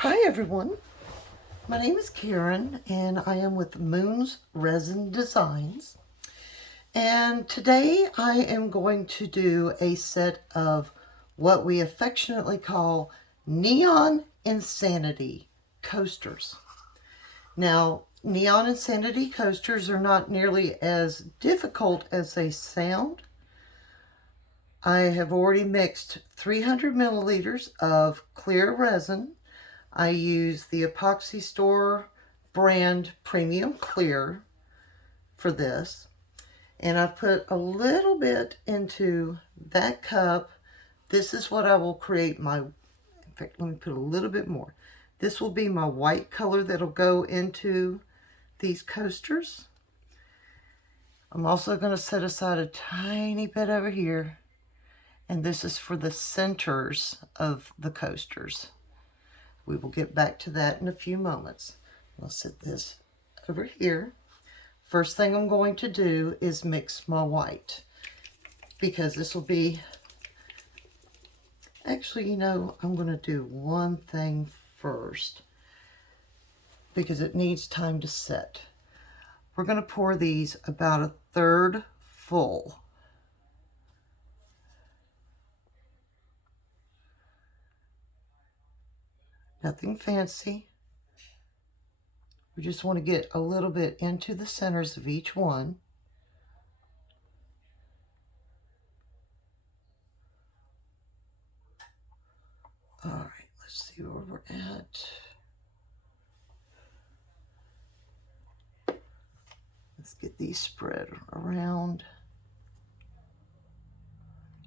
Hi everyone, my name is Karen and I am with Moon's Resin Designs, and today I am going to do a set of what we affectionately call Neon Insanity coasters. Now, Neon Insanity coasters are not nearly as difficult as they sound. I have already mixed 300 milliliters of clear resin. I use the Epoxy Store brand Premium Clear for this. And I've put a little bit into that cup. This is what I will create my, in fact, let me put a little bit more. This will be my white color that'll go into these coasters. I'm also going to set aside a tiny bit over here. And this is for the centers of the coasters. We will get back to that in a few moments. I'll set this over here. First thing I'm going to do is mix my white, because this will be, actually, I'm going to do one thing first because it needs time to set. We're going to pour these about a third full. Nothing fancy. We just want to get a little bit into the centers of each one. All right, let's see where we're at. Let's get these spread around.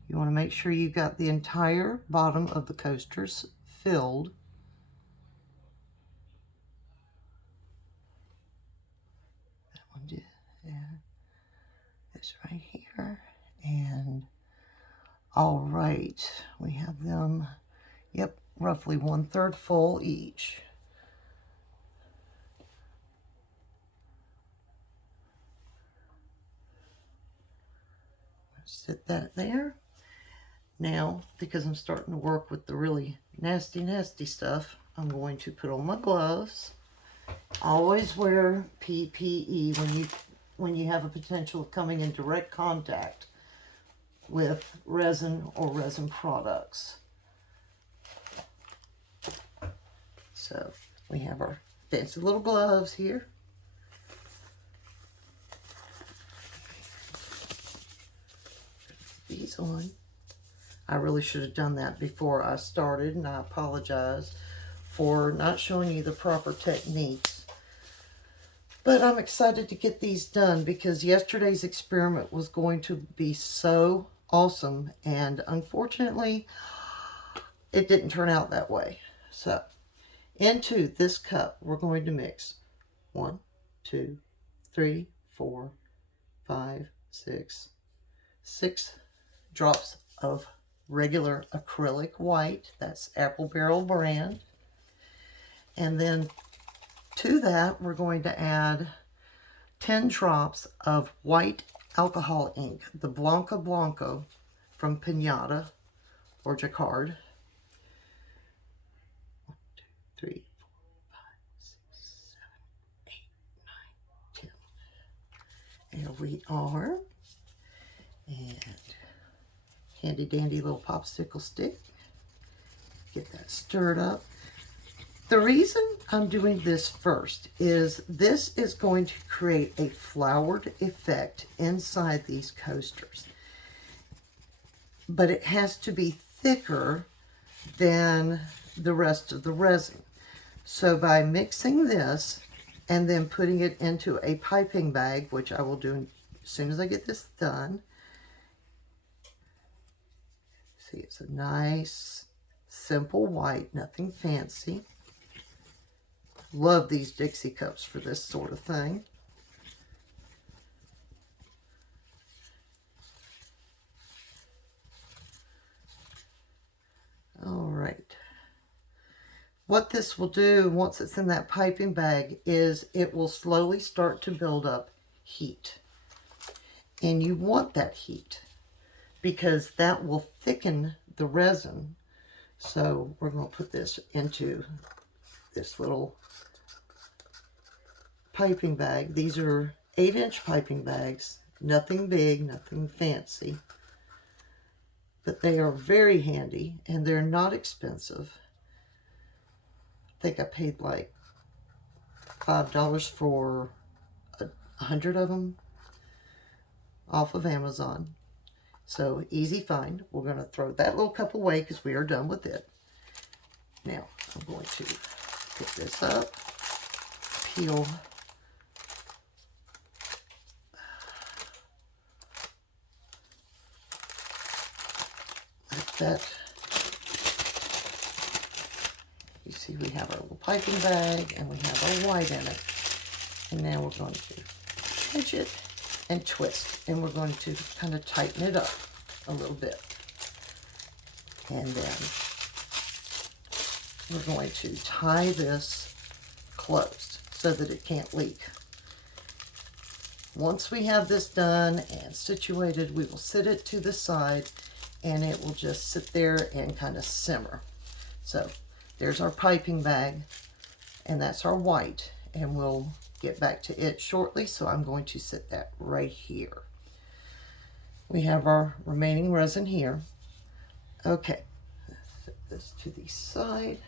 You want to make sure you got the entire bottom of the coasters filled. That one did. Yeah. This right here. And all right, we have them, yep, roughly 1/3 full each. Sit that there. Now, because I'm starting to work with the really nasty stuff, I'm going to put on my gloves. Always wear PPE when you have a potential of coming in direct contact with resin or resin products. So we have our fancy little gloves here. These on. I really should have done that before I started, and I apologize for not showing you the proper techniques. But I'm excited to get these done because yesterday's experiment was going to be so awesome, and unfortunately it didn't turn out that way. So into this cup we're going to mix 1, 2, 3, 4, 5, 6 drops of regular acrylic white. That's Apple Barrel brand. And then to that we're going to add 10 drops of white alcohol ink, the Blanca Blanco from Pinata or Jaquard. 1, 2, 3, 4, 5, 6, 7, 8, 9, 10. There we are. And handy dandy little popsicle stick. Get that stirred up. The reason I'm doing this first is this is going to create a flowered effect inside these coasters. But it has to be thicker than the rest of the resin. So by mixing this and then putting it into a piping bag, which I will do as soon as I get this done. See, it's a nice, simple white, nothing fancy. Love these Dixie cups for this sort of thing. All right. What this will do once it's in that piping bag is it will slowly start to build up heat. And you want that heat because that will thicken the resin. So we're going to put this into this little piping bag. These are 8-inch piping bags. Nothing big, nothing fancy. But they are very handy, and they're not expensive. I think I paid like $5 for 100 of them off of Amazon. So easy find. We're going to throw that little cup away because we are done with it. Now I'm going to pick this up, peel like that. You see we have our little piping bag and we have our white in it. And now we're going to pinch it and twist, and we're going to kind of tighten it up a little bit. And then we're going to tie this closed so that it can't leak. Once we have this done and situated, we will sit it to the side and it will just sit there and kind of simmer. So there's our piping bag, and that's our white, and we'll get back to it shortly. So I'm going to sit that right here. We have our remaining resin here. Okay, set this to the side.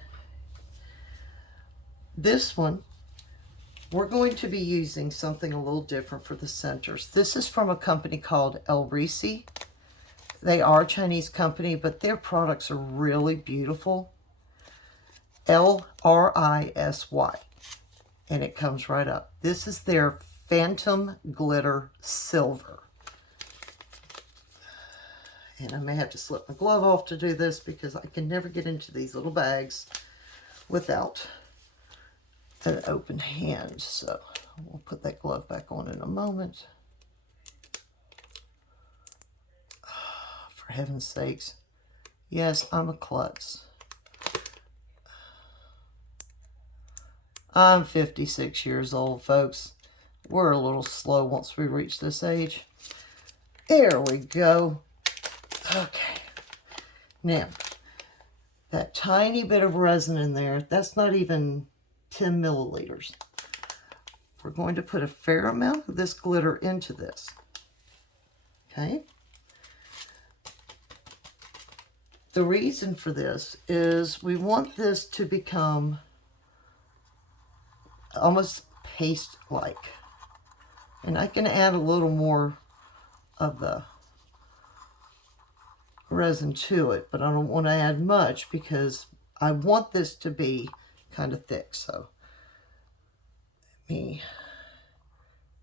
This one, we're going to be using something a little different for the centers. This is from a company called Brea Reese. They are a Chinese company, but their products are really beautiful. L-R-I-S-Y. And it comes right up. This is their Phantom Glitter Silver. And I may have to slip my glove off to do this because I can never get into these little bags without an open hand. So we'll put that glove back on in a moment. For heaven's sakes. Yes, I'm a klutz. I'm 56 years old, folks. We're a little slow once we reach this age. There we go. Okay. Now, that tiny bit of resin in there, that's not even 10 milliliters. We're going to put a fair amount of this glitter into this. Okay. The reason for this is we want this to become almost paste-like. And I can add a little more of the resin to it, but I don't want to add much because I want this to be kind of thick. So let me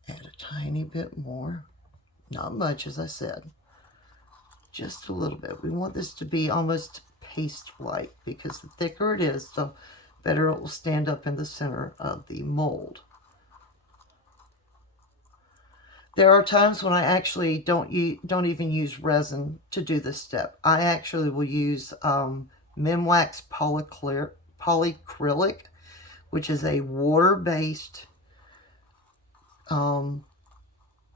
add a tiny bit more. Not much, as I said. Just a little bit. We want this to be almost paste-like because the thicker it is, the better it will stand up in the center of the mold. There are times when I actually don't even use resin to do this step. I actually will use Minwax polyacrylic, which is a water-based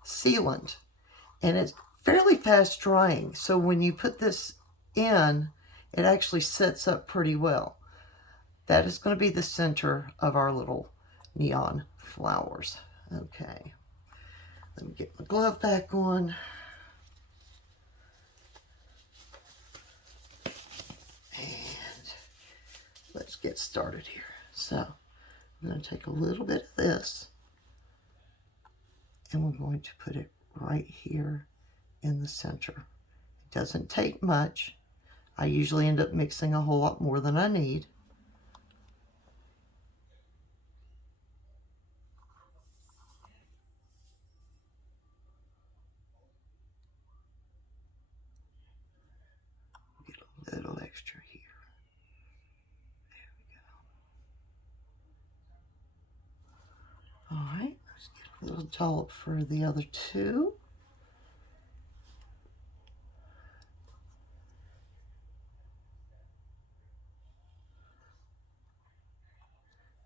sealant, and it's fairly fast drying. So when you put this in, it actually sets up pretty well. That is going to be the center of our little neon flowers. Okay. Let me get my glove back on. And let's get started here. So I'm going to take a little bit of this and we're going to put it right here in the center. It doesn't take much. I usually end up mixing a whole lot more than I need. Get a little extra here. There we go. All right, let's get a little dollop for the other two.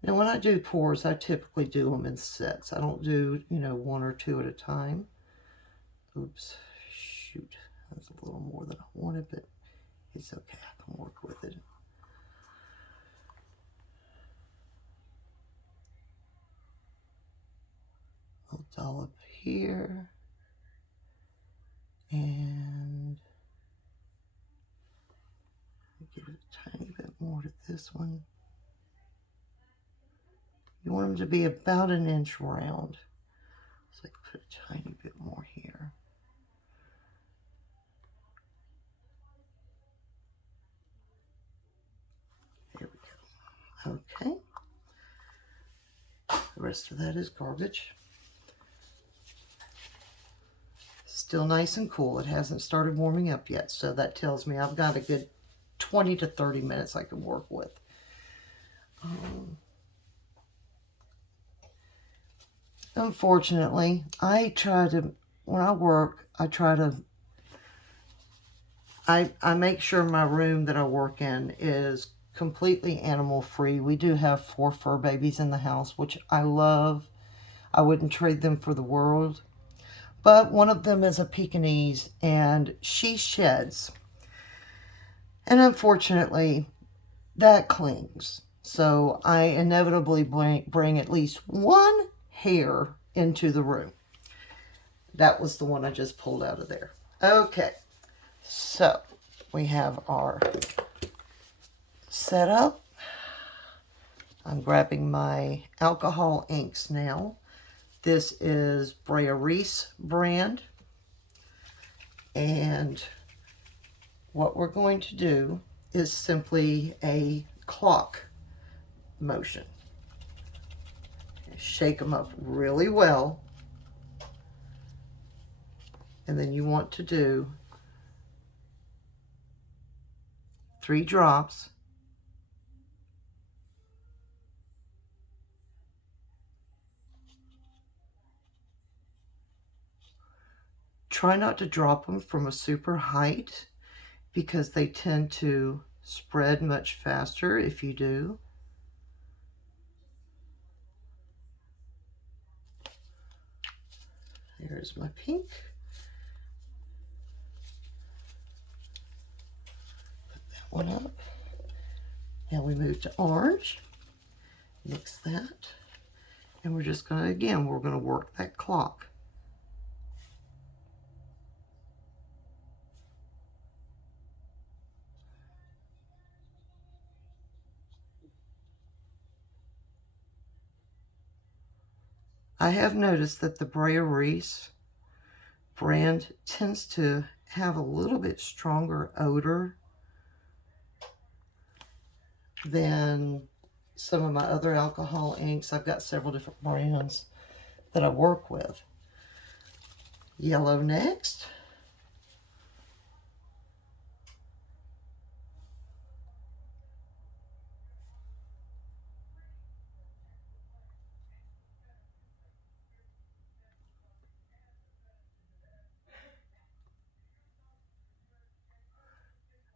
Now, when I do pours, I typically do them in sets. I don't do, one or two at a time. Oops, shoot. That's a little more than I wanted, but it's okay. I can work with it. It's all up here. And give it a tiny bit more to this one. You want them to be about an inch round. So I can put a tiny bit more here. There we go. Okay. The rest of that is garbage. Still nice and cool. It hasn't started warming up yet, so that tells me I've got a good 20 to 30 minutes I can work with. Unfortunately, when I work, I make sure my room that I work in is completely animal free. We do have 4 fur babies in the house, which I love. I wouldn't trade them for the world. But one of them is a Pekingese, and she sheds. And unfortunately, that clings. So I inevitably bring at least one hair into the room. That was the one I just pulled out of there. Okay, so we have our setup. I'm grabbing my alcohol inks now. This is Brea Reese brand. And what we're going to do is simply a clock motion. Shake them up really well. And then you want to do 3 drops. Try not to drop them from a super height because they tend to spread much faster if you do. Here's my pink. Put that one up. Now we move to orange. Mix that. And we're just going to, again, we're going to work that clock. I have noticed that the Brea Reese brand tends to have a little bit stronger odor than some of my other alcohol inks. I've got several different brands that I work with. Yellow next.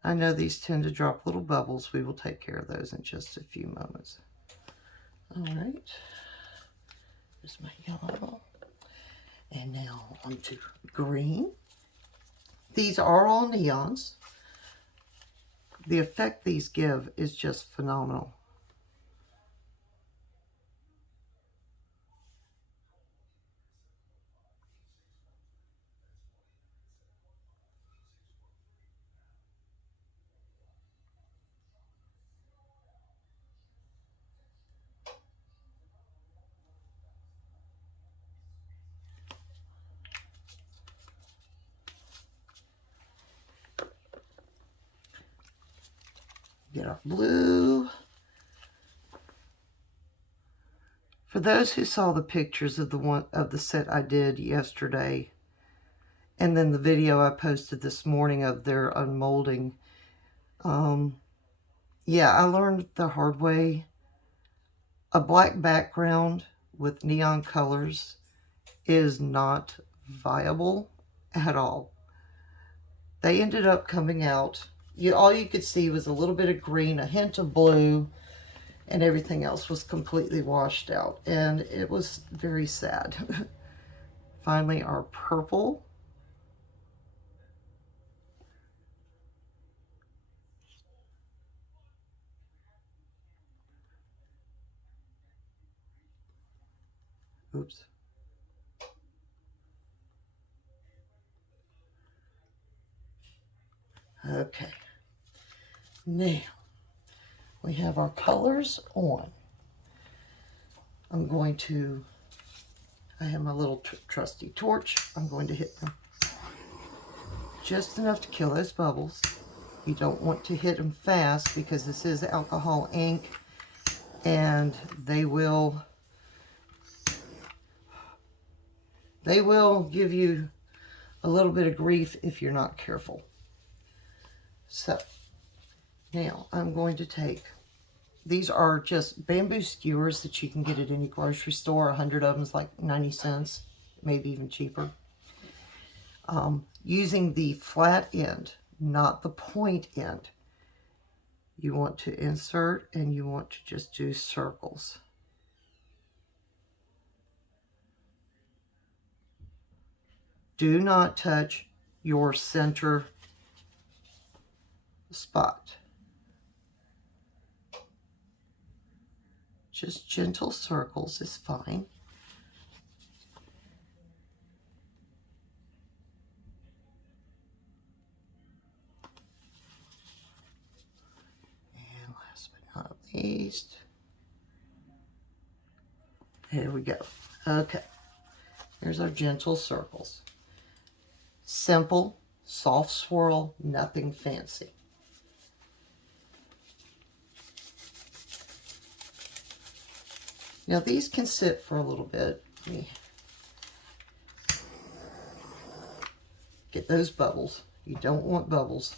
I know these tend to drop little bubbles. We will take care of those in just a few moments. All right, here's my yellow. And now onto green. These are all neons. The effect these give is just phenomenal. Get our blue. For those who saw the pictures of the set I did yesterday, and then the video I posted this morning of their unmolding, yeah, I learned the hard way. A black background with neon colors is not viable at all. They ended up coming out, all you could see was a little bit of green, a hint of blue, and everything else was completely washed out, and it was very sad. Finally, our purple. Oops. Okay, now we have our colors on. I have my little trusty torch. I'm going to hit them just enough to kill those bubbles. You don't want to hit them fast because this is alcohol ink, and they will give you a little bit of grief if you're not careful. So now I'm going to take, these are just bamboo skewers that you can get at any grocery store. 100 of them is like 90 cents, maybe even cheaper. Using the flat end, not the point end. You want to insert and you want to just do circles. Do not touch your center spot. Just gentle circles is fine. And last but not least, here we go. Okay, here's our gentle circles. Simple, soft swirl, nothing fancy. Now these can sit for a little bit. Let me get those bubbles. You don't want bubbles.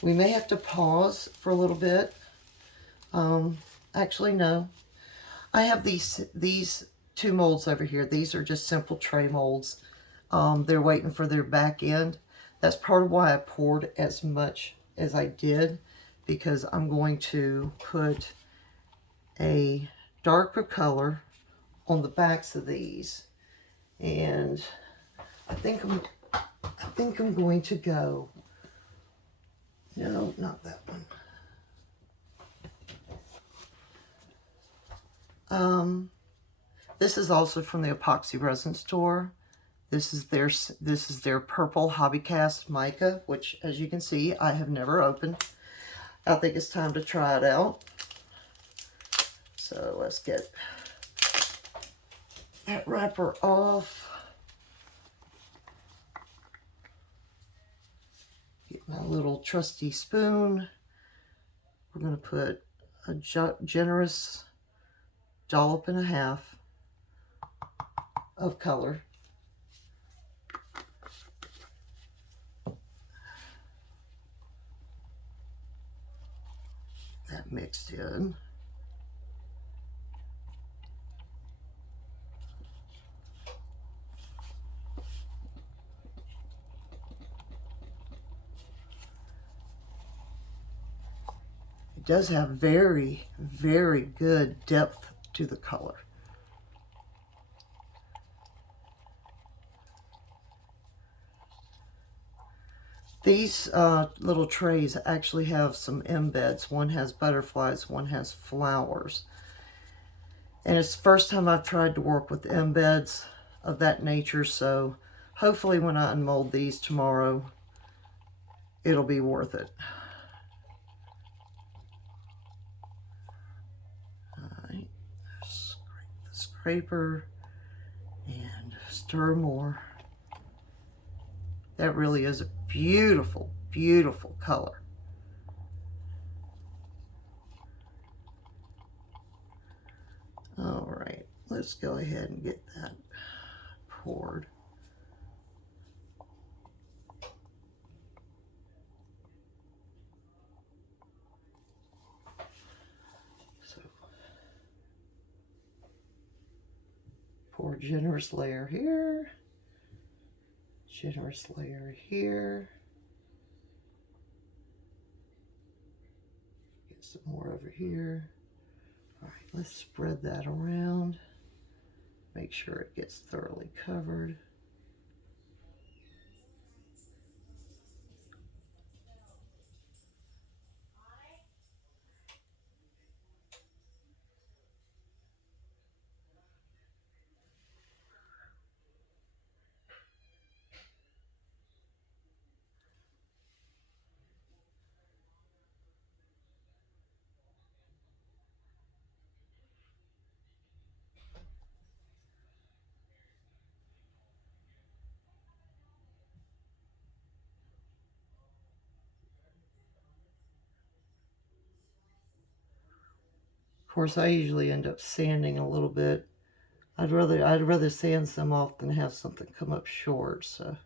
We may have to pause for a little bit. Actually, no. I have these two molds over here. These are just simple tray molds. They're waiting for their back end. That's part of why I poured as much as I did, because I'm going to put a darker color on the backs of these. And I think I'm going to go, no, not that one. This is also from the epoxy resin store. This is their purple hobby cast mica, which, as you can see, I have never opened. I think it's time to try it out. So let's get that wrapper off. Get my little trusty spoon. We're going to put a generous dollop and a half of color. That mixed in. It does have very, very good depth to the color. These little trays actually have some embeds. One has butterflies, one has flowers. And it's the first time I've tried to work with embeds of that nature, so hopefully when I unmold these tomorrow, it'll be worth it. Alright, scrape the scraper and stir more. That really is a beautiful, beautiful color. All right, let's go ahead and get that poured. So, pour a generous layer here. Generous layer here. Get some more over here. All right, let's spread that around. Make sure it gets thoroughly covered. course, I usually end up sanding a little bit. I'd rather sand some off than have something come up short, so.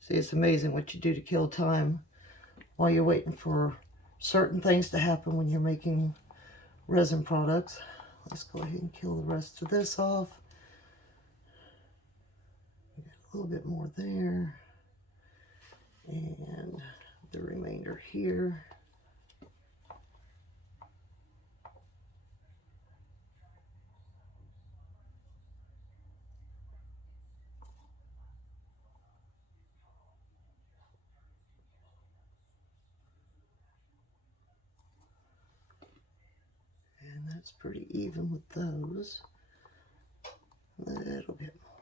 See, it's amazing what you do to kill time while you're waiting for certain things to happen when you're making resin products. Let's go ahead and kill the rest of this off. We got a little bit more there. And the remainder here. And that's pretty even with those. A little bit more.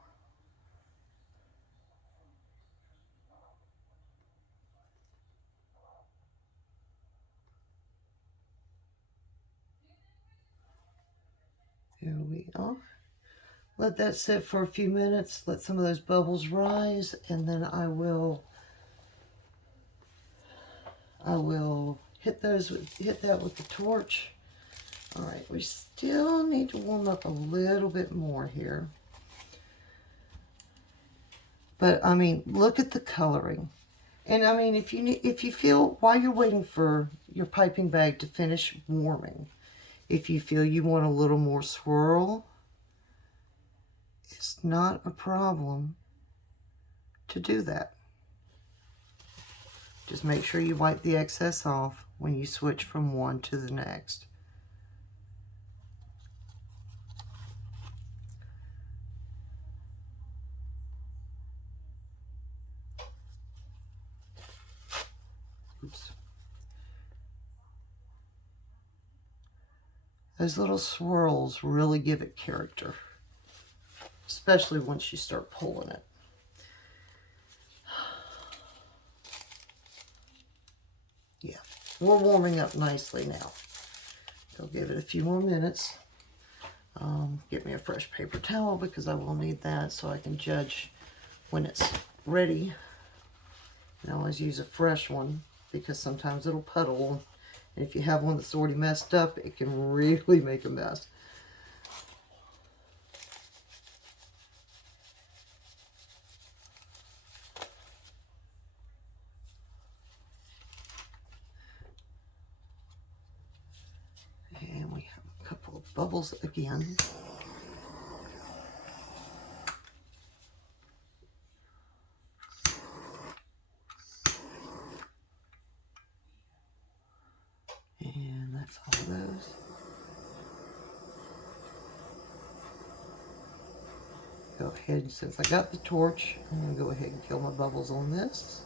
Here we are. Let that sit for a few minutes. Let some of those bubbles rise, and then I will hit that with the torch. All right, we still need to warm up a little bit more here. But I mean, look at the coloring. And I mean, if you feel while you're waiting for your piping bag to finish warming, if you feel you want a little more swirl, it's not a problem to do that. Just make sure you wipe the excess off when you switch from one to the next. Oops. Those little swirls really give it character, especially once you start pulling it. Yeah, we're warming up nicely now. I'll give it a few more minutes. Get me a fresh paper towel because I will need that so I can judge when it's ready. And I always use a fresh one because sometimes it'll puddle. And if you have one that's already messed up, it can really make a mess. And we have a couple of bubbles again. And that's all those. Go ahead, since I got the torch, I'm going to go ahead and kill my bubbles on this.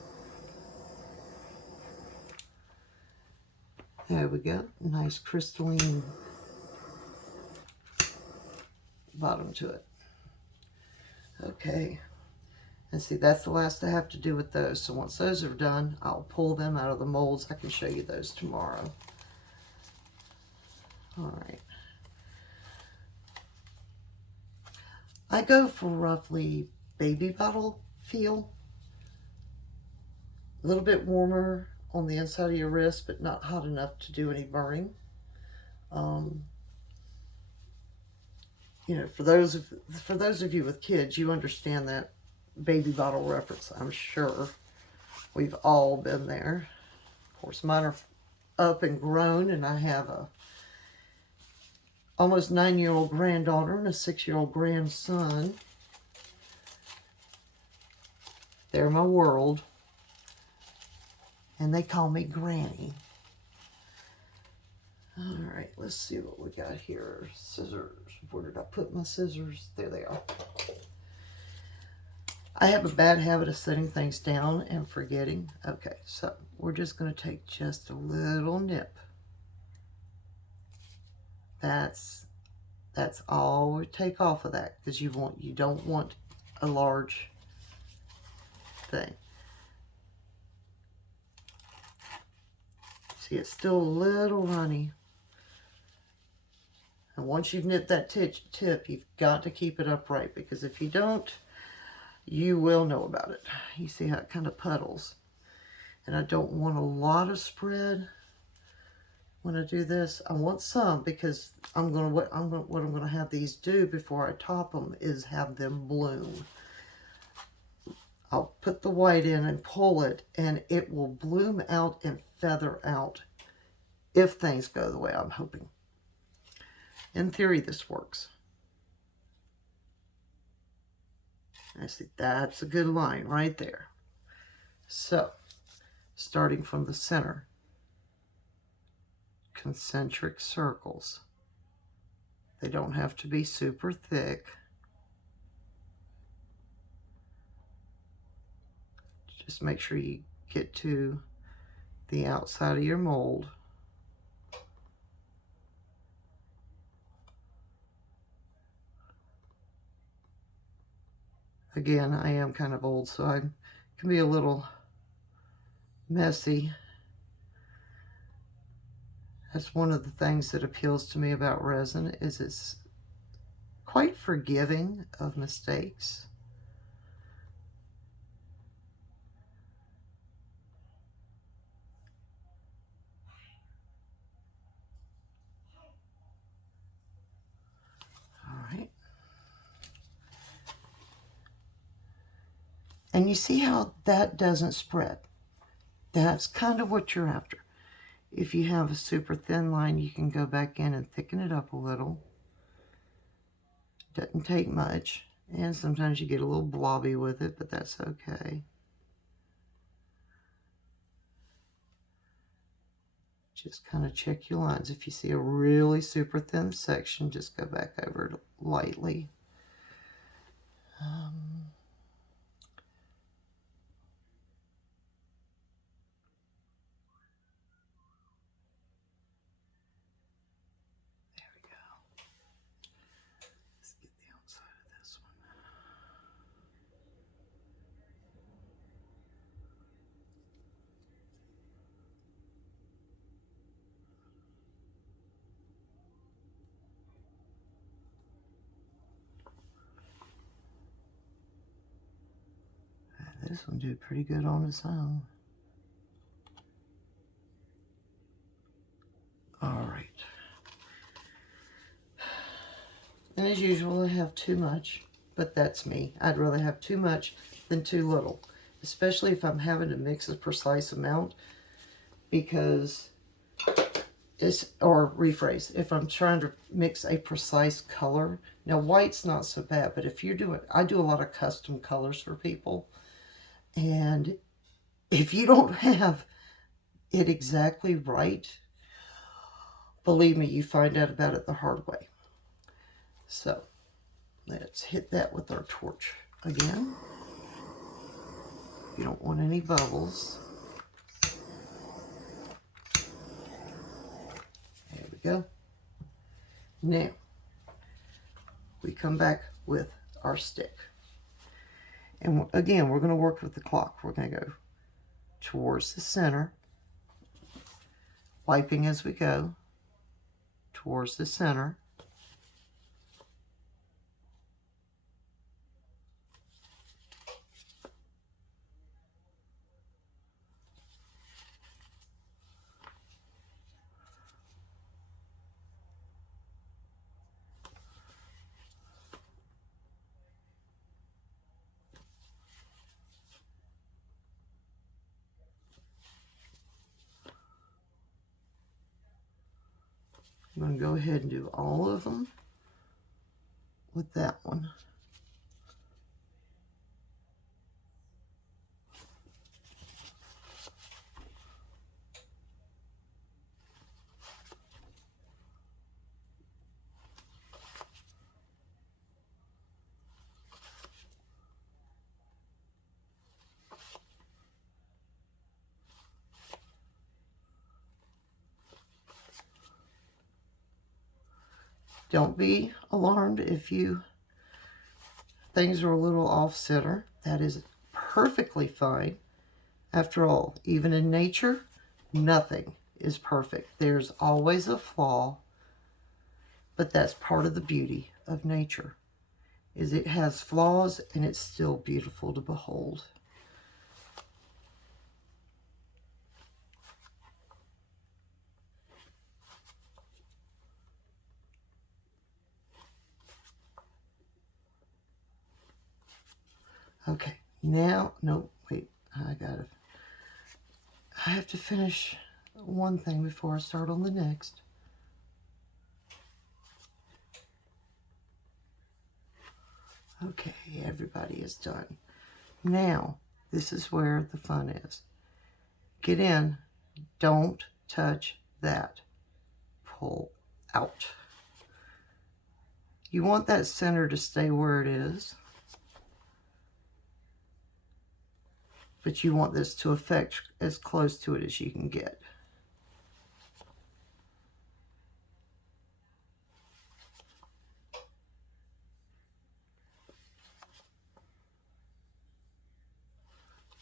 There we go. Nice crystalline bottom to it. Okay. And see, that's the last I have to do with those. So once those are done, I'll pull them out of the molds. I can show you those tomorrow. All right. I go for roughly baby bottle feel. A little bit warmer on the inside of your wrist, but not hot enough to do any burning. You know, for those of you with kids, you understand that baby bottle reference, I'm sure. We've all been there. Of course, mine are up and grown, and I have a almost 9-year-old granddaughter and a 6-year-old grandson. They're my world. And they call me Granny. All right, let's see what we got here. Scissors. Where did I put my scissors? There they are. I have a bad habit of setting things down and forgetting. Okay, so we're just going to take just a little nip. That's all we take off of that, because you don't want a large thing. See, it's still a little runny. And once you've nipped that tip, you've got to keep it upright, because if you don't, you will know about it. You see how it kind of puddles. And I don't want a lot of spread when I do this. I want some, because what I'm gonna have these do before I top them is have them bloom. I'll put the white in and pull it, and it will bloom out and feather out if things go the way I'm hoping. In theory, this works. I see that's a good line right there. So, starting from the center, concentric circles. They don't have to be super thick. Just make sure you get to the outside of your mold. Again, I am kind of old, so I can be a little messy. That's one of the things that appeals to me about resin, is it's quite forgiving of mistakes. All right. And you see how that doesn't spread? That's kind of what you're after. If you have a super thin line, you can go back in and thicken it up a little. Doesn't take much. And sometimes you get a little blobby with it, but that's okay. Just kind of check your lines. If you see a really super thin section, just go back over it lightly. There we go. Let's get the outside of this one. This one did pretty good on its own. All right. And as usual, I have too much, but that's me. I'd rather have too much than too little, especially if I'm having to mix a precise amount, because or rephrase, if I'm trying to mix a precise color. Now, white's not so bad, but if you're doing, I do a lot of custom colors for people, and if you don't have it exactly right, believe me, you find out about it the hard way. So let's hit that with our torch again. You don't want any bubbles. There we go. Now we come back with our stick. And again, we're going to work with the clock. We're going to go towards the center, wiping as we go, towards the center. I'm going to go ahead and do all of them with that one. Don't be alarmed if things are a little off center. That is perfectly fine. After all, even in nature, nothing is perfect. There's always a flaw, But that's part of the beauty of nature, is it has flaws and it's still beautiful to behold. Okay, now, no, wait, I have to finish one thing before I start on the next. Okay, everybody is done. Now, this is where the fun is. Get in, don't touch that. Pull out. You want that center to stay where it is, but you want this to affect as close to it as you can get.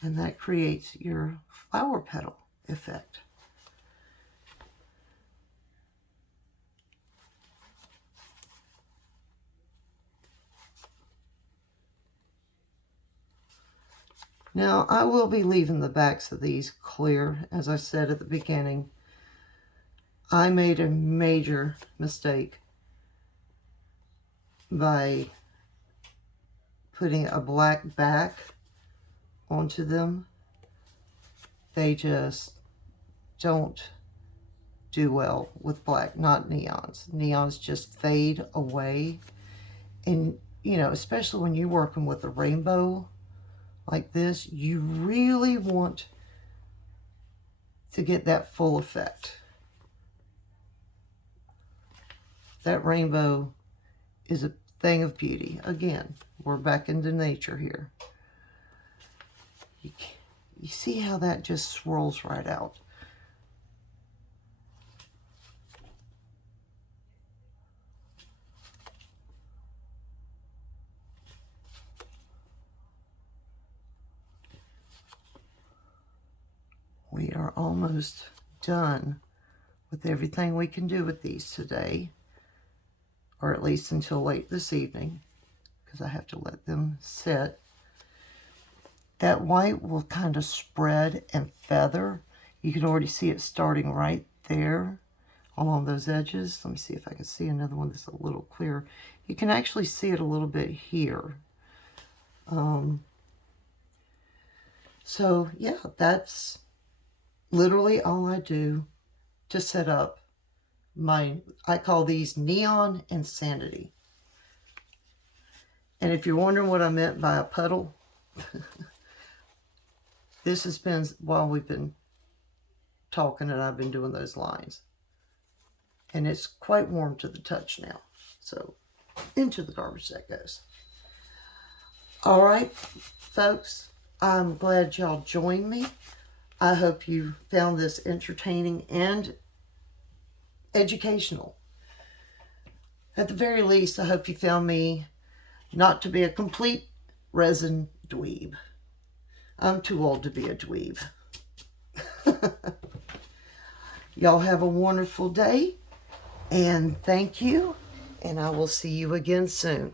And that creates your flower petal effect. Now, I will be leaving the backs of these clear. As I said at the beginning, I made a major mistake by putting a black back onto them. They just don't do well with black, not neons. Neons just fade away. And, you know, especially when you're working with a rainbow like this, you really want to get that full effect. That rainbow is a thing of beauty. Again, we're back into nature here. You see how that just swirls right out. We are almost done with everything we can do with these today, or at least until late this evening, because I have to let them sit. That white will kind of spread and feather. You can already see it starting right there along those edges. Let me see if I can see another one that's a little clearer. You can actually see it a little bit here. So yeah, that's literally all I do to set up my, I call these Neon Insanity. And if you're wondering what I meant by a puddle, this has been while we've been talking and I've been doing those lines. And it's quite warm to the touch now. So into the garbage that goes. All right, folks, I'm glad y'all joined me. I hope you found this entertaining and educational. At the very least, I hope you found me not to be a complete resin dweeb. I'm too old to be a dweeb. Y'all have a wonderful day, and thank you, and I will see you again soon.